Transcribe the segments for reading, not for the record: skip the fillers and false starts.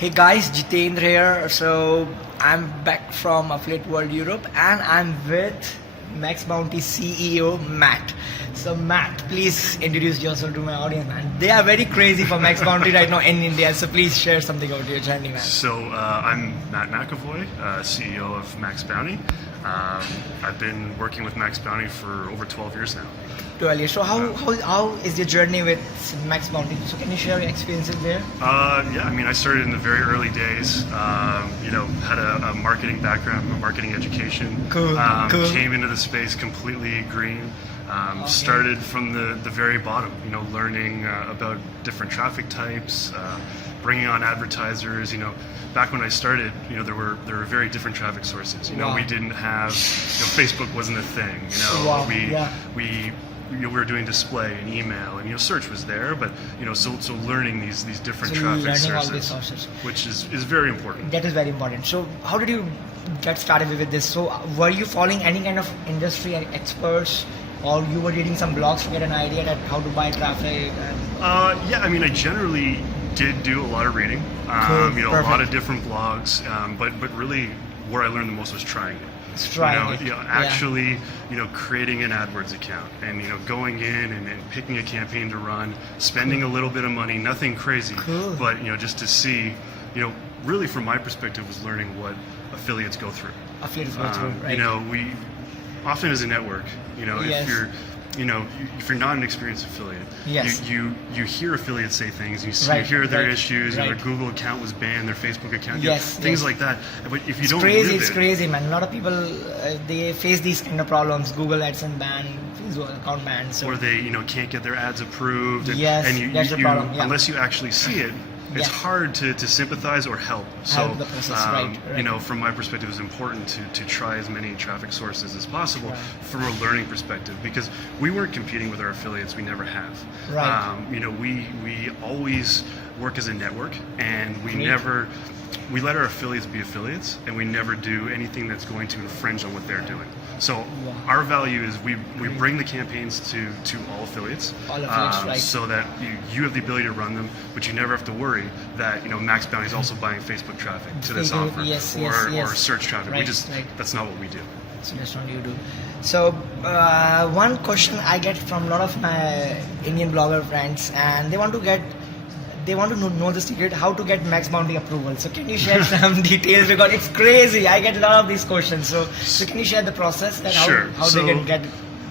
Hey guys, Jitendra here. So I'm back from Affiliate World Europe and I'm with Maxbounty CEO Matt. So Matt, please introduce yourself to my audience, man. They are very crazy for Maxbounty right now in India. So please share something about your journey, man. So I'm Matt Mcevoy, CEO of Maxbounty. I've been working with Maxbounty for over 12 years now. 12 years. So how is your journey with Maxbounty? So can you share your experiences there? Yeah, I mean, I started in the very early days. Had a marketing background, a marketing education. Cool. Came into the space completely green. Started from the very bottom. Learning about different traffic types, bringing on advertisers. Back when I started, there were very different traffic sources. Wow. We didn't have, Facebook wasn't a thing. Wow. We were doing display and email, and search was there, but so learning these different traffic sources, which is very important. That is very important. So how did you get started with this? So were you following any kind of industry experts, or you were reading some blogs to get an idea that how to buy traffic? Yeah, I mean, I generally did do a lot of reading. Cool. A lot of different blogs, but really where I learned the most was trying it. Actually, creating an AdWords account and going in and picking a campaign to run, spending a little bit of money, nothing crazy, but just to see, really from my perspective was learning what affiliates go through. Affiliates go through, right? We often as a network, Yes. if you're not an experienced affiliate, yes. you hear affiliates say things, you hear their issues, their Google account was banned, their Facebook account, things like that. But if you don't live it's crazy, man. A lot of people they face these kind of problems. Google AdSense ban, Facebook account ban, so. Or they can't get their ads approved, and, that's the problem. Yeah. Unless you actually see it. It's hard to sympathize or help. So, the process, right. From my perspective, it's important to try as many traffic sources as possible from a learning perspective, because we weren't competing with our affiliates. We never have. Right. We always work as a network, and we let our affiliates be affiliates, and we never do anything that's going to infringe on what they're doing. So our value is we bring the campaigns to all affiliates, so that you have the ability to run them, but you never have to worry that Maxbounty is also buying Facebook traffic to this offer or search traffic. That's not what we do. So that's what you do. So one question I get from a lot of my Indian blogger friends, and they want to know the secret how to get Maxbounty approval. So can you share some details, because it's crazy. I get a lot of these questions. So can you share the process that how they can get?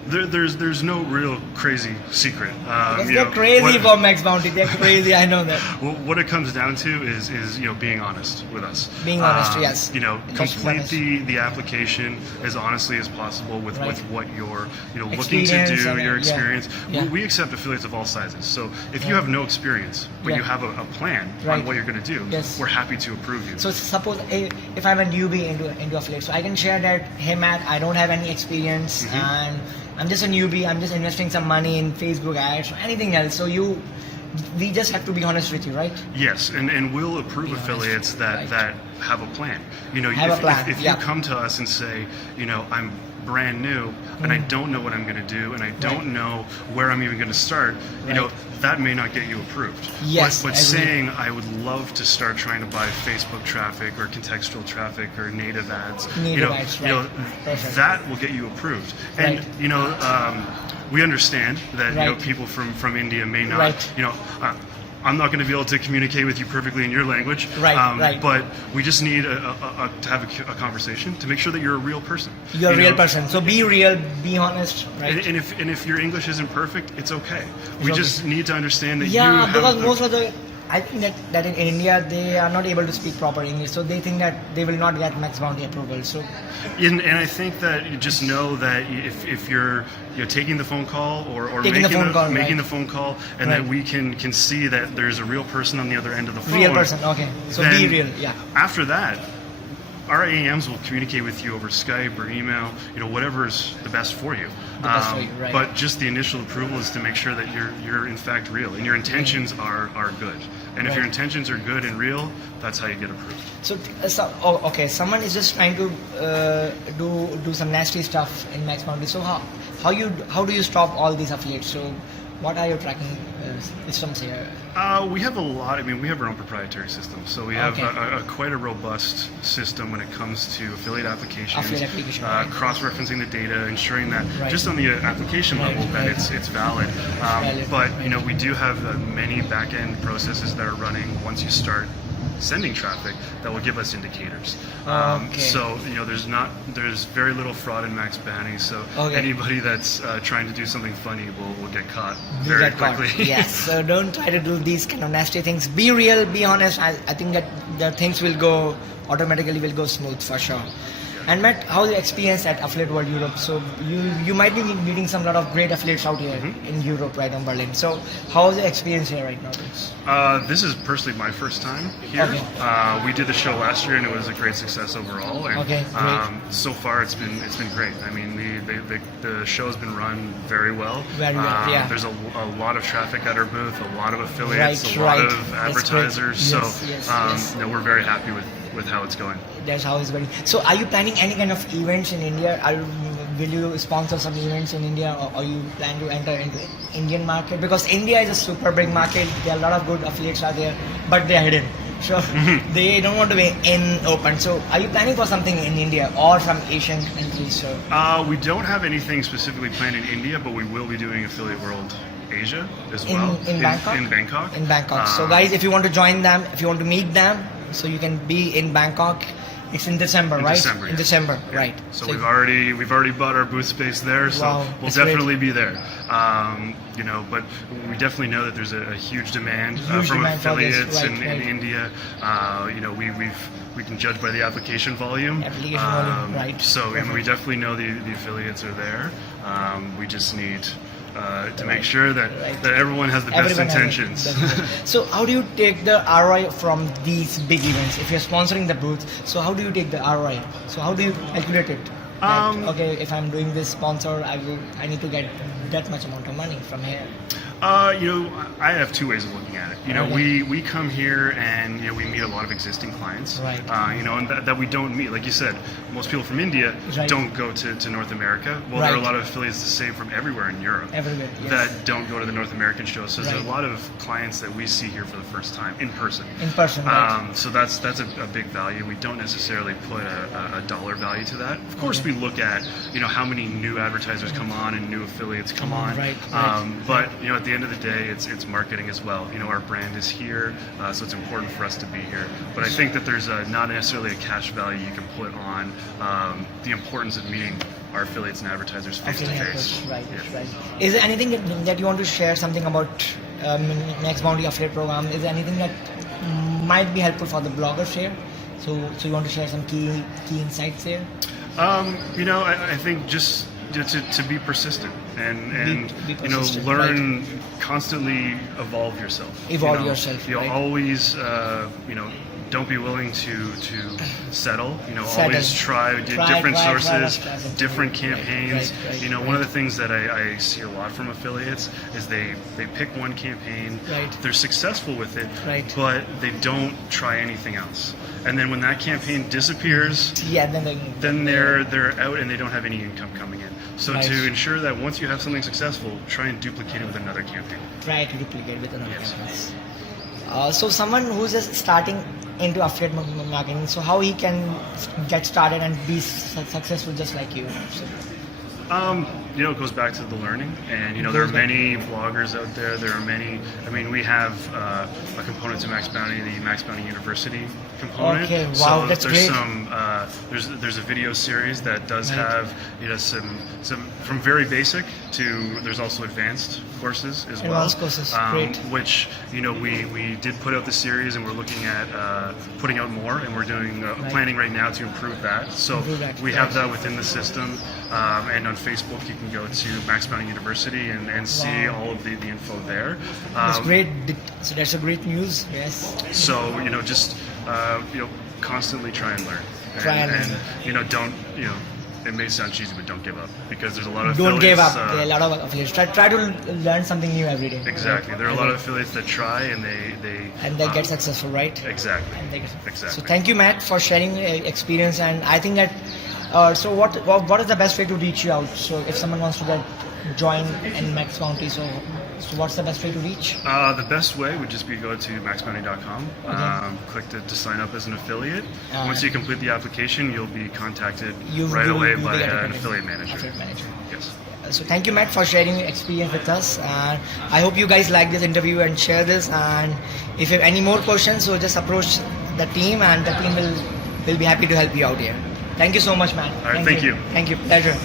There's no real crazy secret. They're crazy for Maxbounty. They're crazy. I know that. Well, what it comes down to is being honest with us. Being honest, yes. Complete the application as honestly as possible with what you're looking to do, your experience. We accept affiliates of all sizes. So if you have no experience but you have a plan on what you're going to do, we're happy to approve you. So suppose if I'm a newbie into affiliate, so I can share that, hey Matt, I don't have any experience and I'm just a newbie, I'm just investing some money in Facebook ads or anything else. So we just have to be honest with you, right? Yes, and we'll approve affiliates that have a plan. If you come to us and say, I'm brand new and I don't know what I'm going to do and I don't know where I'm even going to start, that may not get you approved. Yes, but saying I would love to start trying to buy Facebook traffic or contextual traffic or native ads, that will get you approved. And we understand that people from India may not, I'm not going to be able to communicate with you perfectly in your language, but we just need to have a conversation to make sure that you're a real person. You're a real person, so be real, be honest, right? And if your English isn't perfect, it's okay. We just need to understand that because most of I think that in India they are not able to speak proper English, so they think that they will not get Maxbounty approval. So, and I think that you just know that if you're taking the phone call or making the phone call, and that we can see that there's a real person on the other end of the phone. Real person, okay. So be real, After that, our AMs will communicate with you over Skype or email, whatever is the best for you. But just the initial approval is to make sure that you're in fact real and your intentions are good. And if your intentions are good and real, that's how you get approved. So someone is just trying to do some nasty stuff in Maxbounty. So how do you stop all these affiliates? So What are you tracking systems here? We have a lot. I mean, we have our own proprietary system, so we have Okay. quite a robust system when it comes to affiliate applications, Affiliate application, right. cross-referencing the data, ensuring that Right. just on the application Right, level that right. it's valid. Valid, But right. you know, we do have many back-end processes that are running once you start sending traffic that will give us indicators. Okay. So you know, there's very little fraud in Maxbounty. So Okay. anybody that's trying to do something funny will get caught You very get caught. quickly. Yes. So don't try to do these kind of nasty things. Be real. Be honest. I think that the things will go automatically will go smooth for sure. And Matt, how's your experience at Affiliate World Europe? So you might be meeting some lot of great affiliates out here in Europe, right, in Berlin. So how's your experience here right now? This is personally my first time here. Okay. We did the show last year and it was a great success overall. And, Okay, great. So far it's been great. I mean the show's been run very well. Very well, yeah. There's a lot of traffic at our booth, a lot of affiliates, Right, a lot right. of That's great. advertisers. Yes, So yes, yes. You know, we're very happy with how it's going. That's how it's going. So are you planning any kind of events in India? Will you sponsor some events in India, or you plan to enter into Indian market? Because India is a super big market. There are a lot of good affiliates out there, but they are hidden. So they don't want to be in open. So are you planning for something in India or some Asian countries? So We don't have anything specifically planned in India, but we will be doing Affiliate World Asia as in, well. in Bangkok? In Bangkok. In Bangkok. So guys, if you want to join them, if you want to meet them, so you can be in Bangkok. It's in December, In right? December, In yes. December, Yeah. right. So we've already bought our booth space there, so Wow, we'll that's great. definitely be there. You know, but we definitely know that there's a huge demand Huge from demand for this, affiliates right, in right. India. You know, we can judge by the application volume. Application volume, right. So and we Perfect. definitely know the affiliates are there. We just need to make sure that Right. that everyone has the best Everyone has it. intentions. Definitely. So how do you take the ROI from these big events? If you're sponsoring the booth, so how do you take the ROI? So how do you calculate it? That, okay, if I'm doing this sponsor, I need to get that much amount of money from here. You know, I have two ways of looking at it. You know, Okay. we come here and you know we meet a lot of existing clients. Right. You know, and that we don't meet. Like you said, most people from India Right. don't go to North America. Well, there are a Right. lot of affiliates the same from everywhere in Europe Everywhere, yes. that don't go to the North American show. So there's Right. a lot of clients that we see here for the first time in person. In person, right. So that's a big value. We don't necessarily put a dollar value to that. Of course, we look at you know how many new advertisers come on and new affiliates come on. Right, But you know, at the end of the day, it's marketing as well. You know, our brand is here, so it's important for us to be here. But I think that there's not necessarily a cash value you can put on the importance of meeting our affiliates and advertisers face to face. Right, Yeah. right. Is there anything that you want to share something about Maxbounty affiliate program? Is there anything that might be helpful for the bloggers here? So you want to share some key insights here? You know, I think just to be persistent and Be you know persistent, learn constantly evolve yourself. Evolve you know, yourself, You'll right. always you know don't be willing to settle. You know, Settle. always try different try, sources, try. different Right, campaigns. right, You know, right. one of the things that I see a lot from affiliates is they pick one campaign, Right. they're successful with it, Right. but they don't try anything else. And then when that campaign disappears, Yeah, then they're out and they don't have any income coming in. So Right. to ensure that once you have something successful, try and duplicate it with another campaign. try to duplicate with another Yes. business. So someone who's just starting into affiliate marketing, so how he can get started and be successful just like you? So, You know, it goes back to the learning, and you know there are many bloggers out there. There are many. I mean, we have a component to Maxbounty, the Maxbounty University component. Okay, wow, so that's there's great. some there's a video series that does Right. have you know some from very basic to there's also advanced courses as well. Advanced courses, great. Which you know we did put out the series, and we're looking at putting out more, and we're doing planning right now to improve that. So Improve that, we right. have that within the system, and on Facebook you can go to Maxbounty University and see Wow. all of the info there. that's great. So that's a great news. Yes. So you know just you know constantly try and learn. Try and learn. you know don't you know. It may sound cheesy, but don't give up because there's a lot of Don't give up. affiliates, There are a lot of affiliates. Try to learn something new every day. Exactly. There are a lot of affiliates that try and they get successful, right? Exactly. And they get Exactly. So thank you, Matt, for sharing experience. And I think that. So what is the best way to reach you out? So if someone wants to join in Maxbounty, so So what's the best way to reach? The best way would just be go to maxbounty.com, click to sign up as an affiliate. Once you complete the application, you'll be contacted right away by an affiliate manager. Yes. So thank you, Matt, for sharing your experience with us. And I hope you guys like this interview and share this. And if you have any more questions, so just approach the team, and the team will be happy to help you out here. Thank you so much, Matt. All right, thank you. Thank you. Pleasure.